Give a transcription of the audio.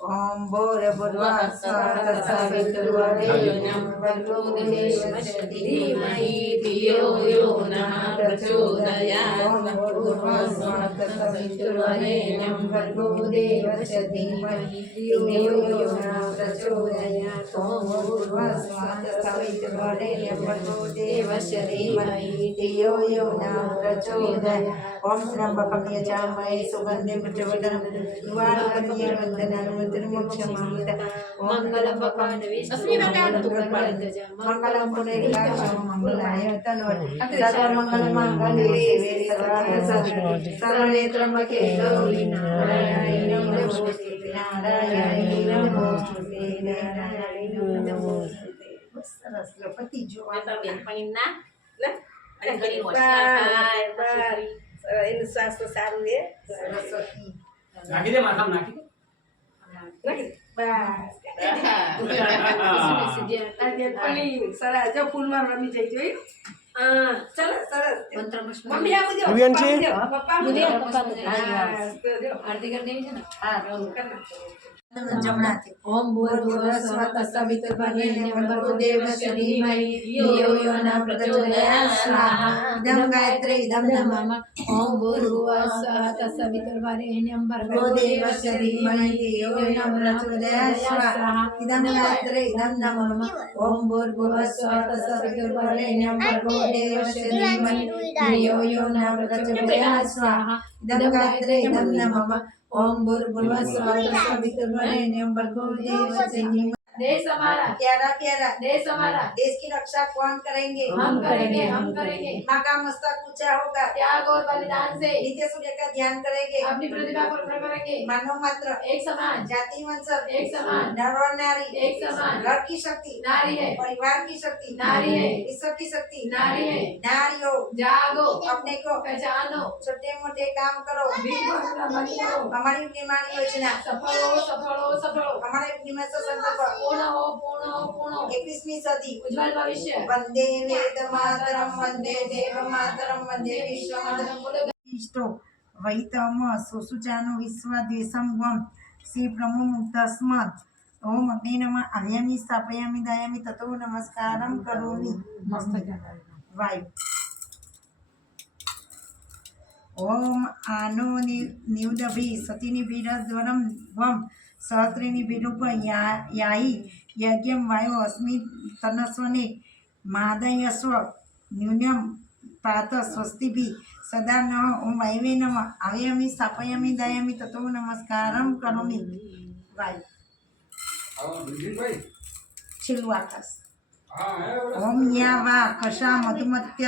ओम भूर्भुवः स्वः तत्सवितुर्वरेण्यं भर्गो देवस्य धीमहि धियो यो नः प्रचोदयात्। ओम भूर्भुवः स्वः तत्सवितुर्वरेण्यं भर्गो देवस्य धीमहि धियो यो नः प्रचोदयात्। ओम भूर्भुवः स्वः तत्सवितुर्वरेण्यं भर्गो देवस्य धीमहि धियो यो नः प्रचोदयात्। ओम त्र्यंबकं यजामहे सुगन्धिं पुष्टिवर्धनम् उर्वारुकमिव वन्दनान् मंगलम भगवान् विष्णु मंगलम पुण्डरीकाक्षं मंगलाय तनोहरि सर्वमंगल मांगल्ये शिवे सर्वार्थसाधिके शरण्ये त्र्यंबके गौरी नारायणी नमोस्तुते नारायणी नमोस्तुते नारायणी नमोस्तुते। સરસ લો પતિ જો આ બેનપણી ના લે અને ઘણી હોશિયાર થાય એનું સ્વાસ્થ્ય સારું રહે સરસ્વતી નાખી દે માથામાં નાખી દે ફૂલમાં રમી જઈ જોઈ સરસ સરસ મમ્મી આ આરતી કરી દેવી છે ને जमनाते ओम भूर्भुवः स्वः तत्सवितुर्वरेण्यं भर्गो देवस्य धीमहि धियो यो नः प्रचोदयात् स्वाहा। इदं गायत्री इदं नमः। ओम भूर्भुवः स्वः तत्सवितुर्वरेण्यं भर्गो देवस्य धीमहि धियो यो नः प्रचोदयात् स्वाहा। इदं गायत्री इदं नमः। ओम भूर्भुवः स्वः तत्सवितुर्वरेण्यं भर्गो देवस्य धीमहि धियो यो नः प्रचोदयात् स्वाहा। इदं गायत्री इदं नमः। ओम भूर्भुवः स्वः तत्सवितुर्वरेण्यं भर्गो देवस्य धीमहि। देश हमारा प्यारा प्यारा देश हमारा देश की रक्षा कौन करेंगे हम करेंगे हम करेंगे। माँ का मस्तक ऊंचा होगा त्याग और बलिदान से नित्य सूर्य का ध्यान करेंगे अपनी प्रतिभा पर प्रकट करेंगे। मानव मात्र एक समान जाति वंश एक समान नर और नारी एक समान घर की शक्ति नारी है परिवार की शक्ति नारी है विश्व की शक्ति नारी है। नारियों जागो अपने को पहचानो छोटे मोटे काम करो हमारी निर्माण योजना सफल हो सफल हो सफल हो हमारे निमित्त संकल्प पूर्ण हो पूर्ण हो पूर्ण हो। 21वीं सदी उज्जवल भविष्य वंदे वेद मातरम वंदे देव मातरम वंदे विश्व मातरम। इष्टो वैतम सुसुचानो विश्वद्वेषं वम श्री प्रमुक्तस्मत्। ओम अग्नि नमः आर्यामि स्थापयामि दयामि ततो नमस्कारं करोमि। वायु ओम आनो निउदभि सतिनि वीरध्वरं वम सहस्रिणी विरूप याहि यज्ञं वायो अस्मि तनस्वने मादयस्व न्यूनं पात स्वस्तिभिः सदा नः। ओम वायवे नमः आव्यामि स्थापयामि दयामि ततो नमस्कारं करोमि। वायु छिलु आकाश ओम या वा कषा मधुमत्य